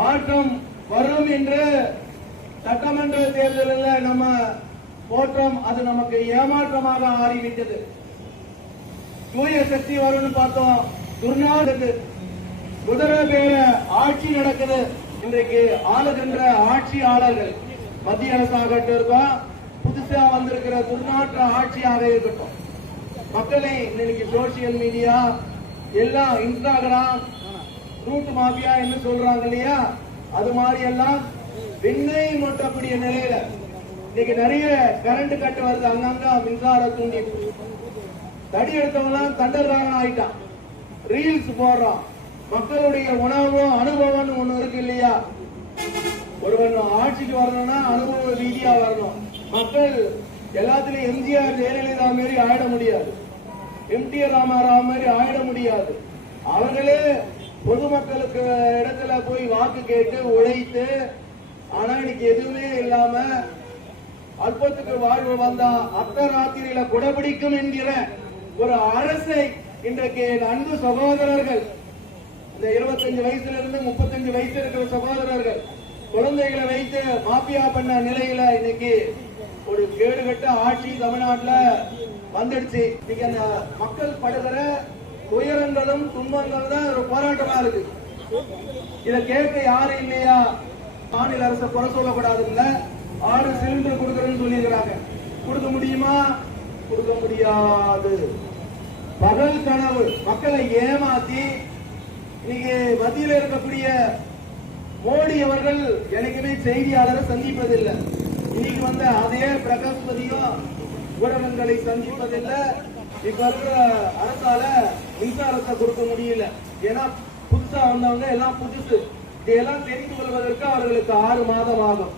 மாற்றம் வரும் என்று சட்டமன்ற தேர்தலில் நம்ம போற்றோம். அது நமக்கு ஏமாற்றமாக ஆறிவிட்டது. தூய சக்தி வரும்னு பார்த்தோம். துர்நாடு குதிரை பேர ஆட்சி நடக்குது. இன்றைக்கு ஆளுகின்ற ஆட்சியாளர்கள் மத்திய அரசாகட்டும் இருக்கும், புதுசா வந்திருக்கிற துர்நாற்ற ஆட்சியாக இருக்கட்டும், மக்களை இன்னைக்கு சோசியல் மீடியா எல்லாம் இன்ஸ்டாகிராம் ரூட் மாபியா என்ன சொல்றாங்க இல்லையா, அது மாதிரி எல்லாம் விண்ணை மொட்டக்கூடிய நிலையில இன்னைக்கு நிறைய கரண்ட் கட்டு வருது. அங்கங்க மின்சார தூண்டி தடி எடுத்தவங்களாம் தண்டர்காரன் ஆயிட்டான். ரீல்ஸ் போடுறான். மக்களுடைய உணவு அனுபவம் ஒண்ணு இருக்கு இல்லையா, ஒருவன் ஆட்சிக்கு வரணும்னா அனுபவ ரீதியா வரணும். மக்கள் எல்லாத்திலும் எம்ஜிஆர் ஜெயலலிதா மாரி ஆயிட முடியாது, எம்டிஆர் ராமாராவ் மாதிரி ஆயிட முடியாது. அவர்களே பொதுமக்களுக்கு இடத்துல போய் வாக்கு கேட்டு உழைத்து, ஆனா இன்னைக்கு எதுவுமே இல்லாம அற்பத்துக்கு வாழ்வு வந்தா அர்த்தராத்திரியில குடபிடிக்கும் என்கிற ஒரு அரசை இன்றைக்கு அன்பு சகோதரர்கள், இந்த 25 வயசுல இருந்து 35 வயசு இருக்கிற சகோதரர்கள் குழந்தைகளை வைத்து மாபியா பண்ண நிலையில இன்னைக்கு ஒரு கேடுகட்ட ஆட்சி தமிழ்நாட்டில் வந்துடுச்சு. இன்னைக்கு அந்த மக்கள் படுகிற துயரங்களும் துன்பங்கள் தான் ஒரு போராட்டமா இருக்கு. இதை கேட்க யாரும் இல்லையா? மாநில அரசை குறை சொல்லக்கூடாது. இல்ல 6 சிலிண்டர் கொடுக்கறேன்னு சொல்லியிருக்கிறாங்க. கொடுக்க முடியுமா? கொடுக்க முடியாது. பகல் கனவு மக்களை ஏமாத்தி இன்னைக்கு மத்தியில் இருக்கக்கூடிய மோடி அவர்கள் எனக்குமே செய்தியாளரை சந்திப்பதில்லை. இன்னைக்கு வந்து அதே பிரகாஷ்பதியும் ஊடகங்களை சந்திப்பதில்லை. இப்ப இருக்கிற அரசால மின்சாரத்தை கொடுக்க முடியல. ஏன்னா புதுசா வந்தவங்க எல்லாம் புதுசு. இதையெல்லாம் தெரிந்து கொள்வதற்கு அவர்களுக்கு 6 மாதம் ஆகும்.